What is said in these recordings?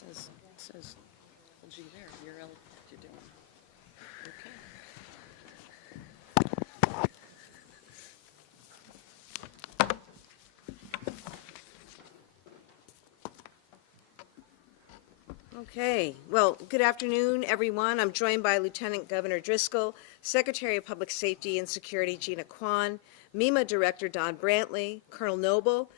says LG there. You're doing. Okay. Okay, well, good afternoon, everyone. I'm joined by Lieutenant Governor Driscoll, Secretary of Public Safety and Security Gina Kwan, MEMA Director Don Brantley, Colonel Noble,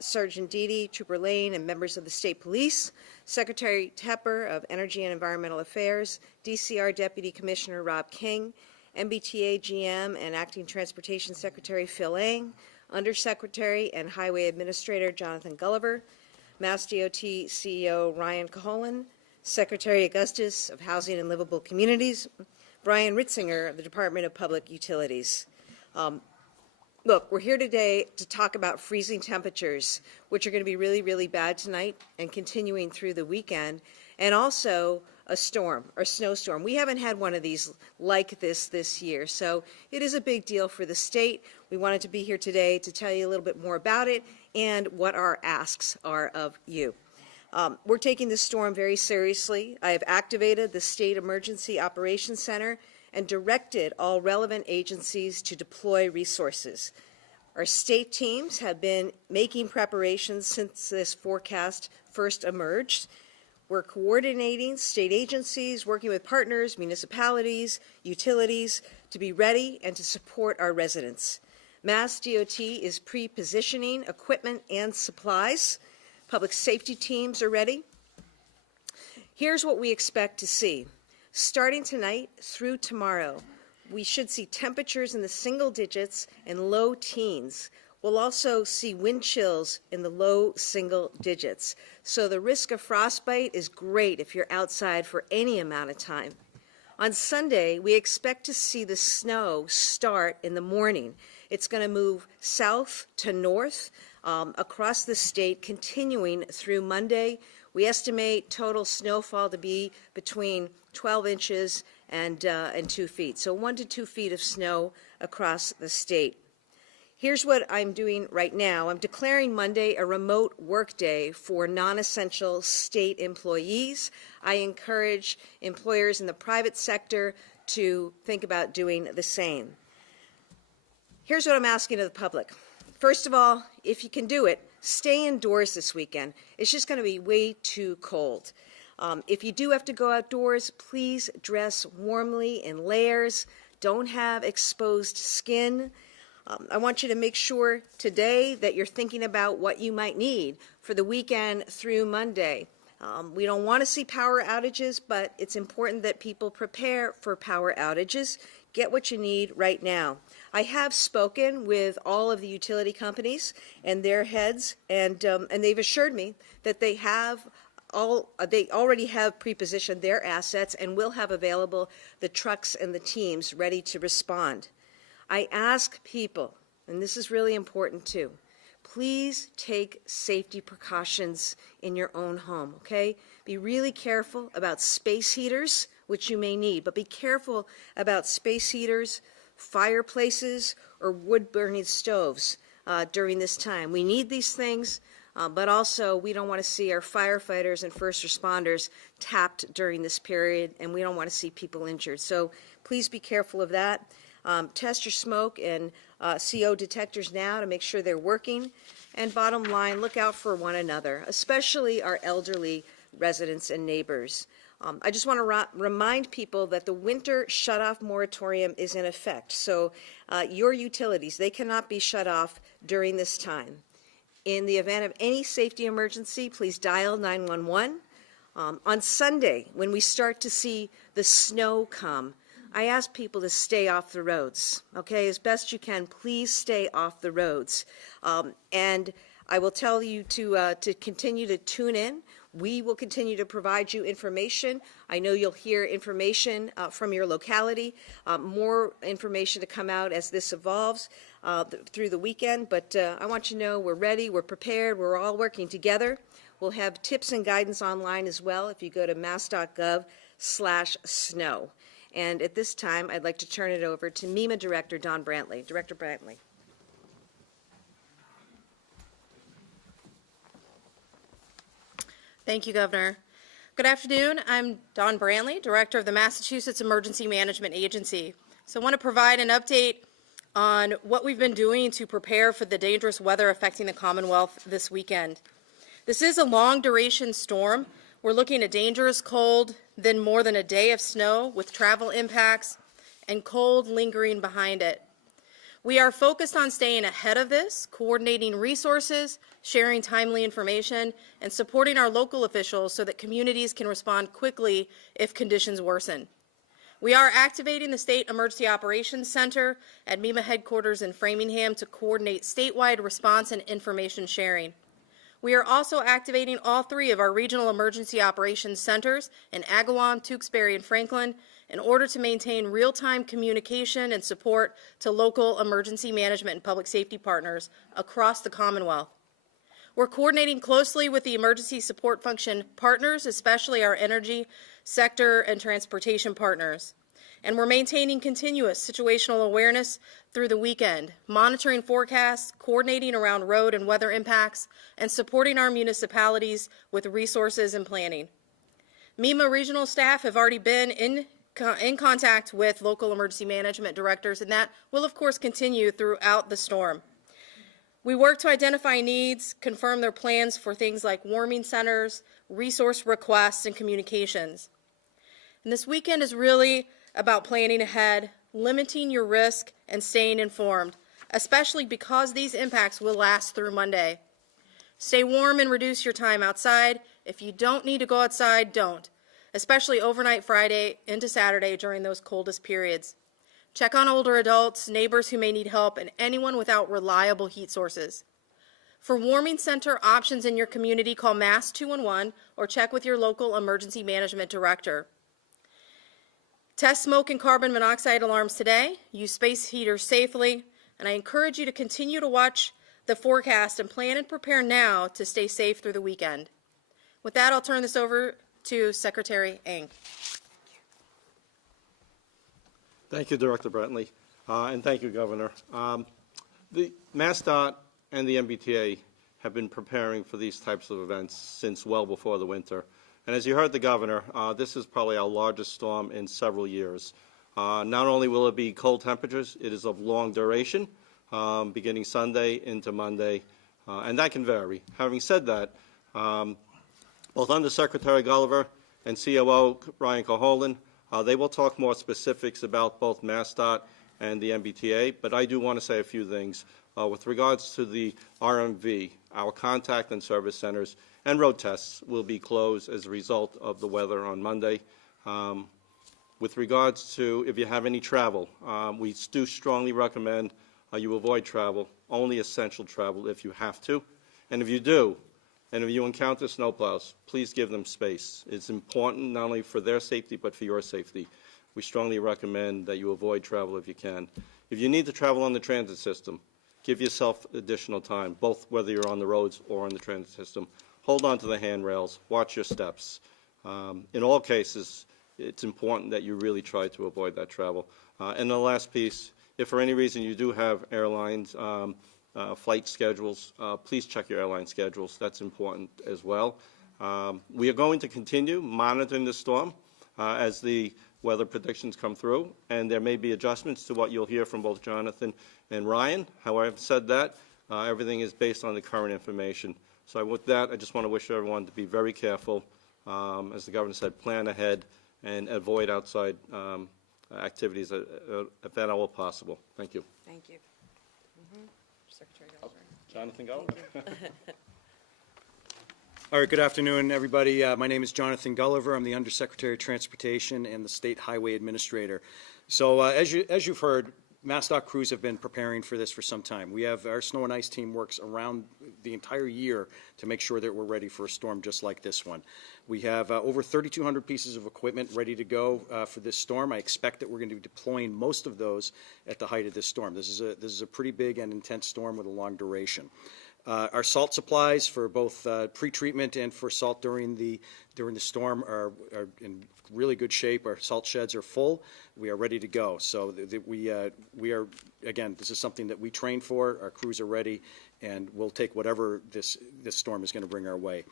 Sergeant Deedy, Trooper Lane, and members of the State Police, Secretary Tepper of Energy and Environmental Affairs, DCR Deputy Commissioner Rob King, MBTA GM and Acting Transportation Secretary Phil Ang, Undersecretary and Highway Administrator Jonathan Gulliver, Mass DOT CEO Ryan Caholen, Secretary Augustus of Housing and Livable Communities, Brian Ritzinger of the Department of Public Utilities. Look, we're here today to talk about freezing temperatures, which are going to be really, really bad tonight and continuing through the weekend, and also a storm, or snowstorm. We haven't had one of these like this year, so it is a big deal for the state. We wanted to be here today to tell you a little bit more about it and what our asks are of you. We're taking this storm very seriously. I have activated the State Emergency Operations Center and directed all relevant agencies to deploy resources. Our state teams have been making preparations since this forecast first emerged. We're coordinating state agencies, working with partners, municipalities, utilities, to be ready and to support our residents. Mass DOT is pre-positioning equipment and supplies. Public safety teams are ready. Here's what we expect to see. Starting tonight through tomorrow, we should see temperatures in the single digits and low teens. We'll also see wind chills in the low single digits. So the risk of frostbite is great if you're outside for any amount of time. On Sunday, we expect to see the snow start in the morning. It's going to move south to north across the state, continuing through Monday. We estimate total snowfall to be between 12 inches and 2 feet, so 1 to 2 feet of snow across the state. Here's what I'm doing right now. I'm declaring Monday a remote work day for non-essential state employees. I encourage employers in the private sector to think about doing the same. Here's what I'm asking of the public. First of all, if you can do it, stay indoors this weekend. It's just going to be way too cold. If you do have to go outdoors, please dress warmly in layers. Don't have exposed skin. I want you to make sure today that you're thinking about what you might need for the weekend through Monday. We don't want to see power outages, but it's important that people prepare for power outages. Get what you need right now. I have spoken with all of the utility companies and their heads, and they've assured me that they already have pre-positioned their assets and will have available the trucks and the teams ready to respond. I ask people, and this is really important too, please take safety precautions in your own home, okay? Be really careful about space heaters, which you may need, but be careful about space heaters, fireplaces, or wood-burning stoves during this time. We need these things, but also we don't want to see our firefighters and first responders tapped during this period, and we don't want to see people injured. So please be careful of that. Test your smoke and CO detectors now to make sure they're working. And bottom line, look out for one another, especially our elderly residents and neighbors. I just want to remind people that the winter shutoff moratorium is in effect. So your utilities, they cannot be shut off during this time. In the event of any safety emergency, please dial 911. On Sunday, when we start to see the snow come, I ask people to stay off the roads, okay? As best you can, please stay off the roads. And I will tell you to continue to tune in. We will continue to provide you information. I know you'll hear information from your locality, more information to come out as this evolves through the weekend, but I want you to know we're ready, we're prepared, we're all working together. We'll have tips and guidance online as well if you go to mass.gov/snow. And at this time, I'd like to turn it over to MEMA Director Don Brantley. Director Brantley. Thank you, Governor. Good afternoon. I'm Dawn Brantley, Director of the Massachusetts Emergency Management Agency. So I want to provide an update on what we've been doing to prepare for the dangerous weather affecting the Commonwealth this weekend. This is a long-duration storm. We're looking at dangerous cold, then more than a day of snow with travel impacts and cold lingering behind it. We are focused on staying ahead of this, coordinating resources, sharing timely information, and supporting our local officials so that communities can respond quickly if conditions worsen. We are activating the State Emergency Operations Center at MEMA headquarters in Framingham to coordinate statewide response and information sharing. We are also activating all 3 of our regional emergency operations centers in Agawam, Tewksbury, and Franklin in order to maintain real-time communication and support to local emergency management and public safety partners across the Commonwealth. We're coordinating closely with the emergency support function partners, especially our energy sector and transportation partners. And we're maintaining continuous situational awareness through the weekend, monitoring forecasts, coordinating around road and weather impacts, and supporting our municipalities with resources and planning. MEMA regional staff have already been in contact with local emergency management directors, and that will, of course, continue throughout the storm. We work to identify needs, confirm their plans for things like warming centers, resource requests, and communications. And this weekend is really about planning ahead, limiting your risk, and staying informed, especially because these impacts will last through Monday. Stay warm and reduce your time outside. If you don't need to go outside, don't, especially overnight Friday into Saturday during those coldest periods. Check on older adults, neighbors who may need help, and anyone without reliable heat sources. For warming center options in your community, call MASS 211 or check with your local emergency management director. Test smoke and carbon monoxide alarms today. Use space heaters safely. And I encourage you to continue to watch the forecast and plan and prepare now to stay safe through the weekend. With that, I'll turn this over to Secretary Ng. Thank you, Director Brantley, and thank you, Governor. The MassDOT and the MBTA have been preparing for these types of events since well before the winter. And as you heard the Governor, this is probably our largest storm in several years. Not only will it be cold temperatures, it is of long duration, beginning Sunday into Monday, and that can vary. Having said that, both Undersecretary Gulliver and COO Ryan Caholen, they will talk more specifics about both MassDOT and the MBTA, but I do want to say a few things. With regards to the RMV, our contact and service centers and road tests will be closed as a result of the weather on Monday. With regards to if you have any travel, we do strongly recommend you avoid travel, only essential travel if you have to. And if you do, and if you encounter snowplows, please give them space. It's important not only for their safety but for your safety. We strongly recommend that you avoid travel if you can. If you need to travel on the transit system, give yourself additional time, both whether you're on the roads or on the transit system. Hold on to the handrails, watch your steps. In all cases, it's important that you really try to avoid that travel. And the last piece, if for any reason you do have airlines, flight schedules, please check your airline schedules. That's important as well. We are going to continue monitoring the storm as the weather predictions come through, and there may be adjustments to what you'll hear from both Jonathan and Ryan. However, I've said that, everything is based on the current information. So with that, I just want to wish everyone to be very careful. As the Governor said, plan ahead and avoid outside activities if at all possible. Thank you. Thank you. Secretary Gulliver. Jonathan Gulliver. All right, good afternoon, everybody. My name is Jonathan Gulliver. I'm the Undersecretary of Transportation and the State Highway Administrator. So as you've heard, MassDOT crews have been preparing for this for some time. We have our snow and ice team works around the entire year to make sure that we're ready for a storm just like this one. We have over 3,200 pieces of equipment ready to go for this storm. I expect that we're going to be deploying most of those at the height of this storm. This is a pretty big and intense storm with a long duration. Our salt supplies for both pre-treatment and for salt during the storm are in really good shape. Our salt sheds are full. We are ready to go. So we are, again, this is something that we train for. Our crews are ready, and we'll take whatever this storm is going to bring our way.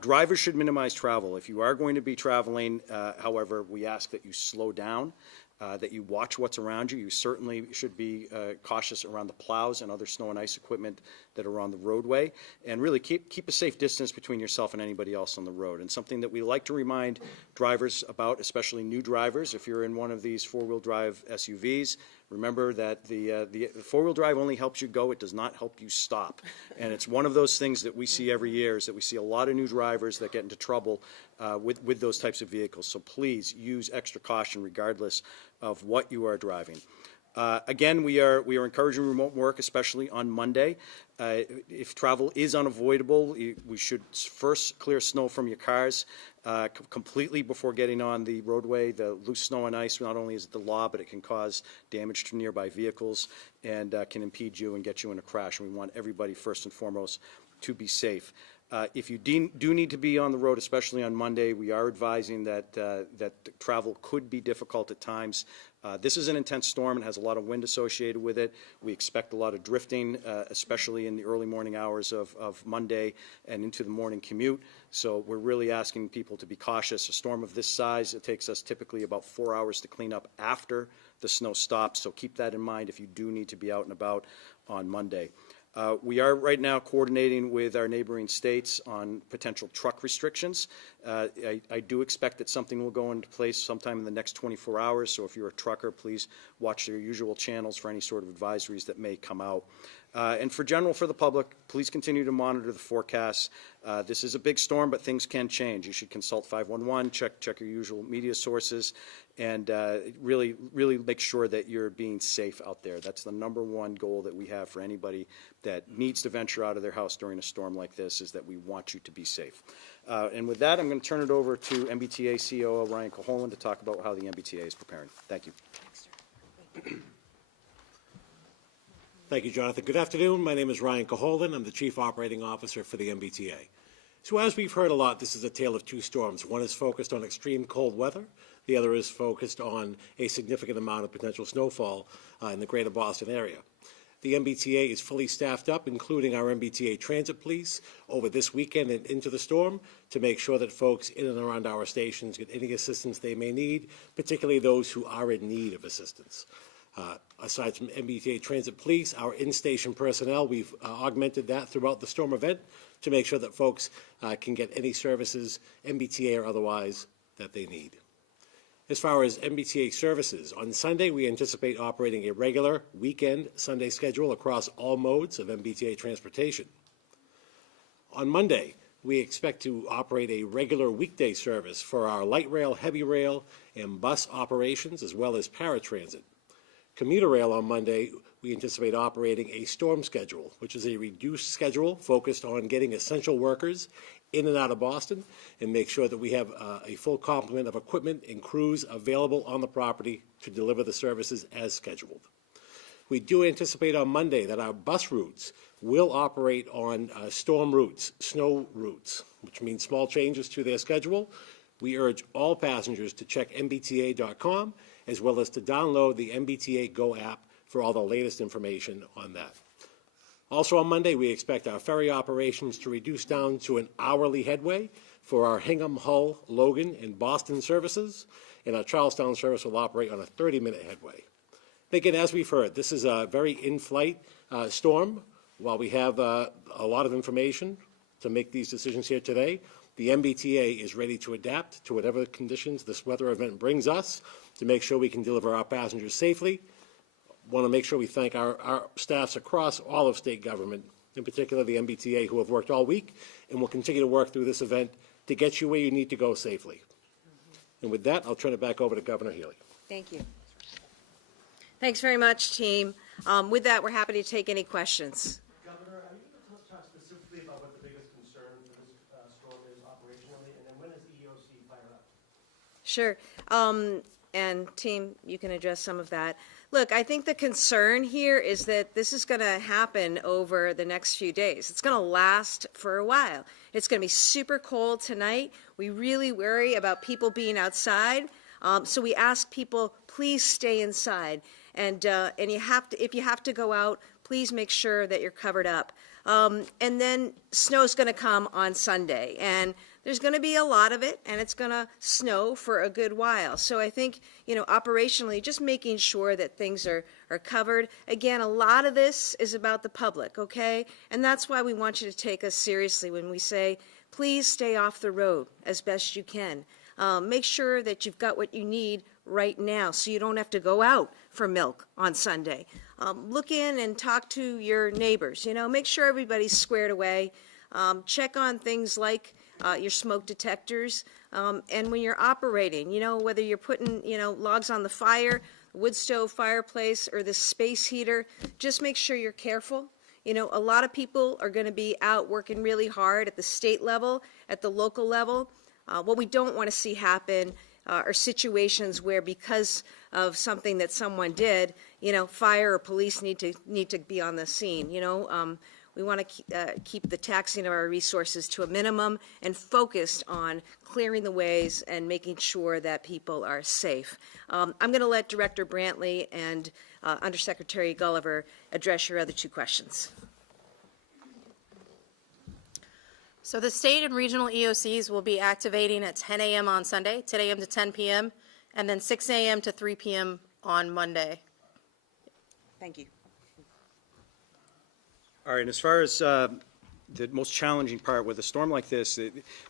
Drivers should minimize travel. If you are going to be traveling, however, we ask that you slow down, that you watch what's around you. You certainly should be cautious around the plows and other snow and ice equipment that are on the roadway, and really keep a safe distance between yourself and anybody else on the road. And something that we like to remind drivers about, especially new drivers, if you're in one of these four-wheel drive SUVs, remember that the four-wheel drive only helps you go, it does not help you stop. And it's one of those things that we see every year, is that we see a lot of new drivers that get into trouble with those types of vehicles. So please use extra caution regardless of what you are driving. Again, we are encouraging remote work, especially on Monday. If travel is unavoidable, we should first clear snow from your cars completely before getting on the roadway. The loose snow and ice, not only is it the law, but it can cause damage to nearby vehicles and can impede you and get you in a crash. And we want everybody, first and foremost, to be safe. If you do need to be on the road, especially on Monday, we are advising that travel could be difficult at times. This is an intense storm and has a lot of wind associated with it. We expect a lot of drifting, especially in the early morning hours of Monday and into the morning commute. So we're really asking people to be cautious. A storm of this size, it takes us typically about 4 hours to clean up after the snow stops. So keep that in mind if you do need to be out and about on Monday. We are right now coordinating with our neighboring states on potential truck restrictions. I do expect that something will go into place sometime in the next 24 hours, so if you're a trucker, please watch your usual channels for any sort of advisories that may come out. And for the public, please continue to monitor the forecasts. This is a big storm, but things can change. You should consult 511, check your usual media sources, and really make sure that you're being safe out there. That's the #1 goal that we have for anybody that needs to venture out of their house during a storm like this, is that we want you to be safe. And with that, I'm going to turn it over to MBTA COO Ryan Caholen to talk about how the MBTA is preparing. Thank you. Thank you, Jonathan. Good afternoon. My name is Ryan Caholen. I'm the Chief Operating Officer for the MBTA. So as we've heard a lot, this is a tale of two storms. One is focused on extreme cold weather. The other is focused on a significant amount of potential snowfall in the greater Boston area. The MBTA is fully staffed up, including our MBTA Transit Police, over this weekend and into the storm to make sure that folks in and around our stations get any assistance they may need, particularly those who are in need of assistance. Aside from MBTA Transit Police, our in-station personnel, we've augmented that throughout the storm event to make sure that folks can get any services, MBTA or otherwise, that they need. As far as MBTA services, on Sunday we anticipate operating a regular weekend Sunday schedule across all modes of MBTA transportation. On Monday, we expect to operate a regular weekday service for our light rail, heavy rail, and bus operations, as well as paratransit. Commuter rail on Monday, we anticipate operating a storm schedule, which is a reduced schedule focused on getting essential workers in and out of Boston and make sure that we have a full complement of equipment and crews available on the property to deliver the services as scheduled. We do anticipate on Monday that our bus routes will operate on storm routes, snow routes, which means small changes to their schedule. We urge all passengers to check mbta.com as well as to download the MBTA Go app for all the latest information on that. Also on Monday, we expect our ferry operations to reduce down to an hourly headway for our Hingham, Hull, Logan, and Boston services, and our Charlestown service will operate on a 30-minute headway. Again, as we've heard, this is a very in-flight storm. While we have a lot of information to make these decisions here today, the MBTA is ready to adapt to whatever conditions this weather event brings us to make sure we can deliver our passengers safely. Want to make sure we thank our staffs across all of state government, in particular the MBTA, who have worked all week and will continue to work through this event to get you where you need to go safely. And with that, I'll turn it back over to Governor Healey. Thank you. Thanks very much, team. With that, we're happy to take any questions. Governor, are you going to talk specifically about what the biggest concern for this storm is operationally, and then when does the EOC fire up? Sure. And team, you can address some of that. Look, I think the concern here is that this is going to happen over the next few days. It's going to last for a while. It's going to be super cold tonight. We really worry about people being outside. So we ask people, please stay inside. And you have to, if you have to go out, please make sure that you're covered up. And then snow's going to come on Sunday, and there's going to be a lot of it, and it's going to snow for a good while. So I think, operationally, just making sure that things are covered. Again, a lot of this is about the public, okay? And that's why we want you to take us seriously when we say, please stay off the road as best you can. Make sure that you've got what you need right now so you don't have to go out for milk on Sunday. Look in and talk to your neighbors, make sure everybody's squared away. Check on things like your smoke detectors, and when you're operating, whether you're putting, logs on the fire, wood stove fireplace, or the space heater, just make sure you're careful. A lot of people are going to be out working really hard at the state level, at the local level. What we don't want to see happen are situations where, because of something that someone did, fire or police need to be on the scene. We want to keep the taxing of our resources to a minimum and focused on clearing the ways and making sure that people are safe. I'm going to let Director Brantley and Undersecretary Gulliver address your other two questions. So the state and regional EOCs will be activating at 10 a.m. on Sunday, 10 a.m. to 10 p.m., and then 6 a.m. to 3 p.m. on Monday. Thank you. All right, and as far as the most challenging part with a storm like this,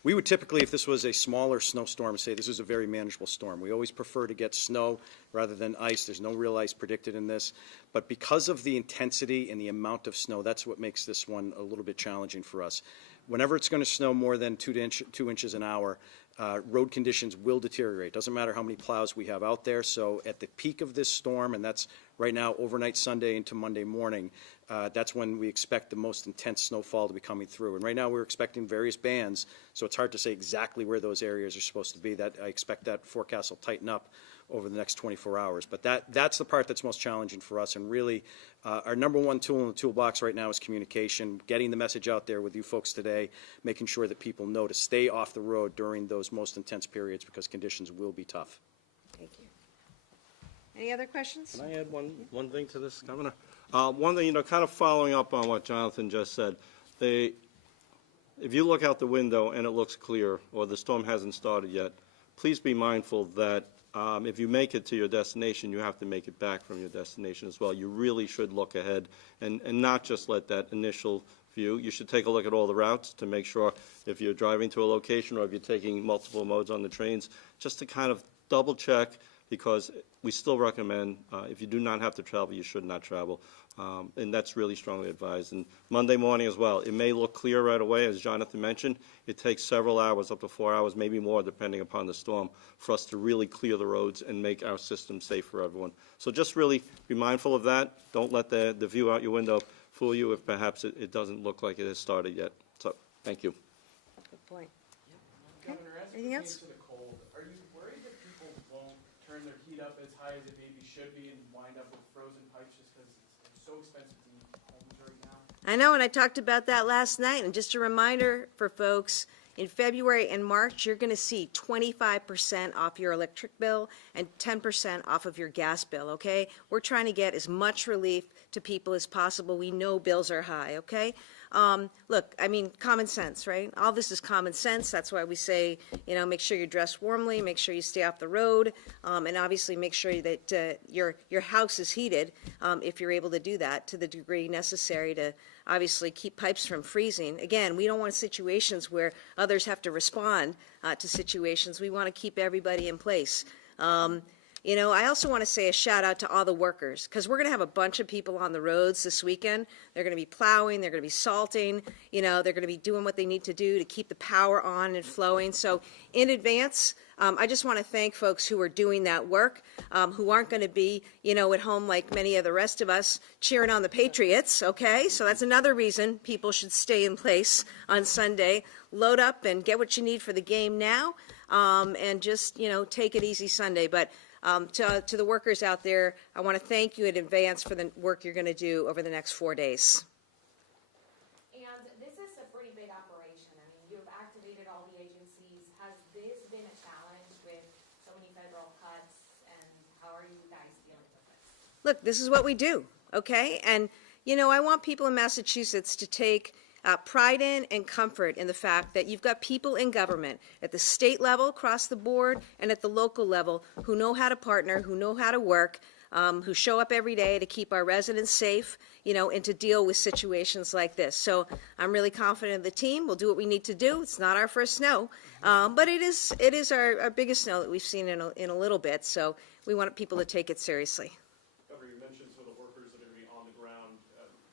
we would typically, if this was a smaller snowstorm, say this is a very manageable storm. We always prefer to get snow rather than ice. There's no real ice predicted in this. But because of the intensity and the amount of snow, that's what makes this one a little bit challenging for us. Whenever it's going to snow more than 2 inches an hour, road conditions will deteriorate. Doesn't matter how many plows we have out there. So at the peak of this storm, and that's right now overnight Sunday into Monday morning, that's when we expect the most intense snowfall to be coming through. And right now we're expecting various bands, so it's hard to say exactly where those areas are supposed to be. That I expect that forecast will tighten up over the next 24 hours. But that's the part that's most challenging for us. And really, our number one tool in the toolbox right now is communication, getting the message out there with you folks today, making sure that people know to stay off the road during those most intense periods because conditions will be tough. Thank you. Any other questions? Can I add one thing to this, Governor? One thing, kind of following up on what Jonathan just said, if you look out the window and it looks clear or the storm hasn't started yet, please be mindful that if you make it to your destination, you have to make it back from your destination as well. You really should look ahead and not just let that initial view. You should take a look at all the routes to make sure if you're driving to a location or if you're taking multiple modes on the trains, just to kind of double check, because we still recommend if you do not have to travel, you should not travel. And that's really strongly advised. And Monday morning as well, it may look clear right away, as Jonathan mentioned. It takes several hours, up to 4 hours, maybe more, depending upon the storm, for us to really clear the roads and make our system safe for everyone. So just really be mindful of that. Don't let the view out your window fool you if perhaps it doesn't look like it has started yet. So thank you. Good point. Governor, as it Anything pertains else? to the cold, are you worried that people won't turn their heat up as high as it maybe should be and wind up with frozen pipes just because it's so expensive to heat homes right now? I know, and I talked about that last night. And just a reminder for folks, in February and March, you're going to see 25% off your electric bill and 10% off of your gas bill, okay? We're trying to get as much relief to people as possible. We know bills are high, okay? Look, I mean, common sense, right? All this is common sense. That's why we say, make sure you dress warmly, make sure you stay off the road, and obviously make sure that your house is heated if you're able to do that to the degree necessary to obviously keep pipes from freezing. Again, we don't want situations where others have to respond to situations. We want to keep everybody in place. I also want to say a shout out to all the workers, because we're going to have a bunch of people on the roads this weekend. They're going to be plowing, they're going to be salting, they're going to be doing what they need to do to keep the power on and flowing. So in advance, I just want to thank folks who are doing that work, who aren't going to be, at home like many of the rest of us cheering on the Patriots, okay? So that's another reason people should stay in place on Sunday. Load up and get what you need for the game now, and just, take it easy Sunday. But to the workers out there, I want to thank you in advance for the work you're going to do over the next 4 days. And this is a pretty big operation. I mean, you've activated all the agencies. Has this been a challenge with so many federal cuts, and how are you guys dealing with this? Look, this is what we do, okay? And, You know, I want people in Massachusetts to take pride in and comfort in the fact that you've got people in government at the state level, across the board, and at the local level who know how to partner, who know how to work, who show up every day to keep our residents safe, you know, and to deal with situations like this. So I'm really confident in the team. We'll do what we need to do. It's not our first snow, but it is our biggest snow that we've seen in a little bit. So we want people to take it seriously. Governor, you mentioned some of the workers that are going to be on the ground.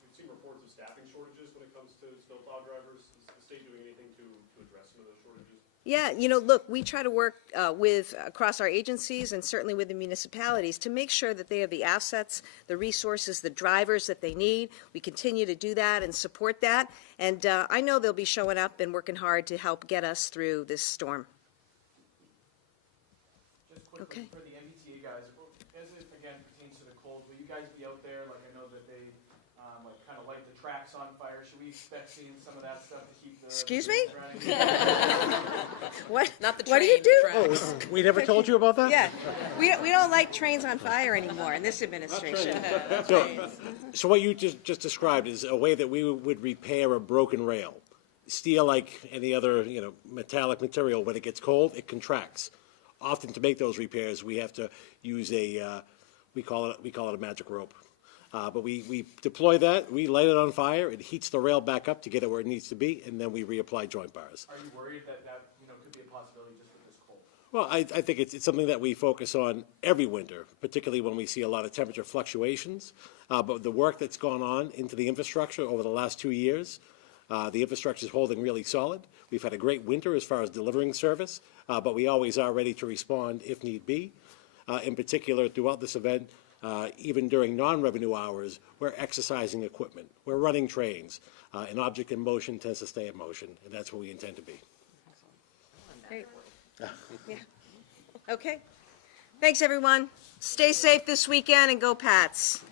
We've seen reports of staffing shortages when it comes to snowplow drivers. Is the state doing anything to address some of those shortages? Yeah, you know, look, we try to work across our agencies and certainly with the municipalities to make sure that they have the assets, the resources, the drivers that they need. We continue to do that and support that. And I know they'll be showing up and working hard to help get us through this storm. Just quickly, Okay. for the MBTA guys, as it again pertains to the cold, will you guys be out there? Like, I know that they like kind of light the tracks on fire. Should we expect seeing some of that stuff to keep the Excuse the me? running? What? Not the What do you train, do? the tracks. We never told you about that? Yeah, we don't light trains on fire anymore in this administration. So what you just described is a way that we would repair a broken rail. Steel, like any other, you know, metallic material, when it gets cold, it contracts. Often to make those repairs, we have to use we call it a magic rope. But we deploy that, we light it on fire, it heats the rail back up to get it where it needs to be, and then we reapply joint bars. Are you worried that could be a possibility just with this cold? Well, I think it's something that we focus on every winter, particularly when we see a lot of temperature fluctuations. But the work that's gone on into the infrastructure over the last 2 years, the infrastructure is holding really solid. We've had a great winter as far as delivering service, but we always are ready to respond if need be. In particular, throughout this event, even during non-revenue hours, we're exercising equipment, we're running trains. An object in motion tends to stay in motion, and that's what we intend to be. Great. Yeah. Okay. Thanks, everyone. Stay safe this weekend and go Pats.